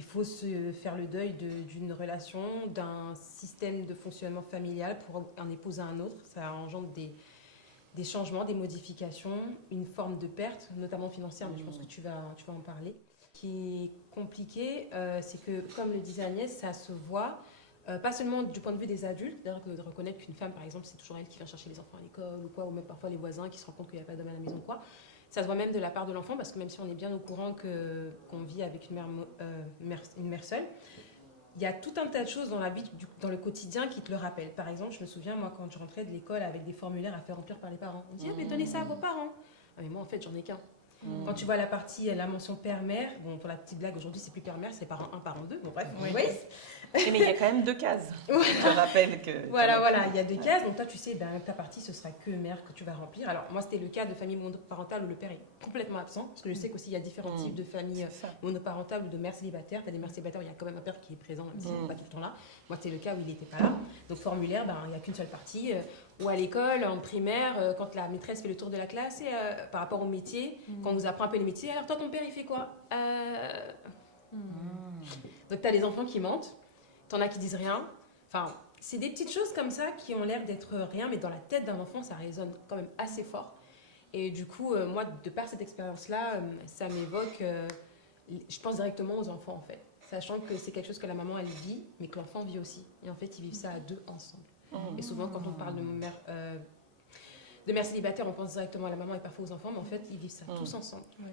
il faut se faire le deuil d'une relation, d'un système de fonctionnement familial pour en épouser un autre. Ça engendre des changements, des modifications, une forme de perte, notamment financière, mais je pense que tu vas en parler. Ce qui est compliqué, c'est que, comme le disait Agnès, ça se voit, pas seulement du point de vue des adultes, d'ailleurs de reconnaître qu'une femme, par exemple, c'est toujours elle qui vient chercher les enfants à l'école ou quoi, ou même parfois les voisins qui se rendent compte qu'il n'y a pas d'homme à la maison ou quoi. Ça se voit même de la part de l'enfant, parce que même si on est bien au courant qu'on vit avec une mère seule, il y a tout un tas de choses dans la vie, dans le quotidien qui te le rappellent. Par exemple, je me souviens, moi, quand je rentrais de l'école avec des formulaires à faire remplir par les parents, on dit ah, mais donnez ça à vos parents. Ah, mais moi, en fait, j'en ai qu'un. Quand tu vois la partie, la mention père-mère, bon, pour la petite blague, aujourd'hui, c'est plus père-mère, c'est parent 1, parent 2. Bon, bref, Oui. oui. Mais il y a quand même 2 cases. Je te rappelle que. Voilà, il y a 2 cases. Donc, toi, tu sais, ta partie, ce sera que mère que tu vas remplir. Alors, moi, c'était le cas de famille monoparentale où le père est complètement absent. Parce que je sais qu'aussi, il y a différents types de familles monoparentales ou de mères célibataires. Tu as des mères célibataires où il y a quand même un père qui est présent, même s'il n'est pas tout le temps là. Moi, c'était le cas où il n'était pas là. Donc, formulaire, il n'y a qu'une seule partie. Ou à l'école, en primaire, quand la maîtresse fait le tour de la classe, et, par rapport au métier, quand on vous apprend un peu les métiers, alors toi, ton père, il fait quoi Donc, tu as les enfants qui mentent. T'en as qui disent rien. Enfin, c'est des petites choses comme ça qui ont l'air d'être rien, mais dans la tête d'un enfant, ça résonne quand même assez fort. Et du coup, moi, de par cette expérience-là, ça m'évoque, je pense directement aux enfants, en fait. Sachant que c'est quelque chose que la maman, elle vit, mais que l'enfant vit aussi. Et en fait, ils vivent ça à 2 ensemble. Et souvent, quand on parle de mère célibataire, on pense directement à la maman et parfois aux enfants, mais en fait, ils vivent ça tous ensemble. Ouais.